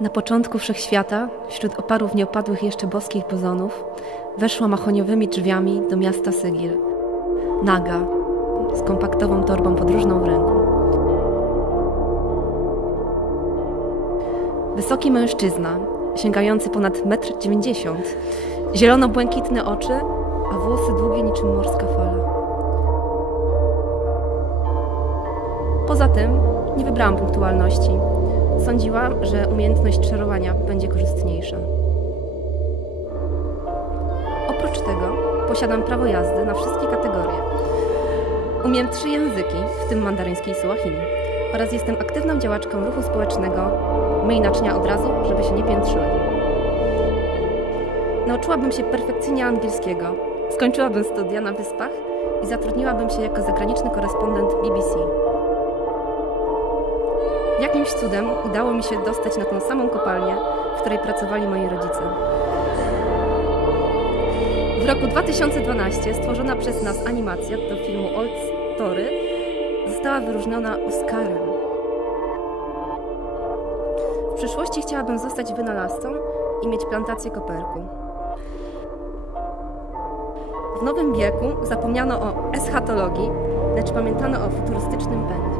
Na początku wszechświata, wśród oparów nieopadłych jeszcze boskich bozonów, weszła machoniowymi drzwiami do miasta Sygil. Naga, z kompaktową torbą podróżną w ręku. Wysoki mężczyzna, sięgający ponad 1,90 m, zielono-błękitne oczy, a włosy długie niczym morska fala. Poza tym nie wybrałam punktualności. Sądziłam, że umiejętność czarowania będzie korzystniejsza. Oprócz tego posiadam prawo jazdy na wszystkie kategorie. Umiem trzy języki, w tym mandaryński i suahili, oraz jestem aktywną działaczką ruchu społecznego Myj naczynia od razu, żeby się nie piętrzyły. Nauczyłabym się perfekcyjnie angielskiego, skończyłabym studia na wyspach i zatrudniłabym się jako zagraniczny korespondent BBC. Jakimś cudem udało mi się dostać na tą samą kopalnię, w której pracowali moi rodzice. W roku 2012 stworzona przez nas animacja do filmu Old Story została wyróżniona Oscarem. W przyszłości chciałabym zostać wynalazcą i mieć plantację koperku. W nowym wieku zapomniano o eschatologii, lecz pamiętano o futurystycznym pędzie.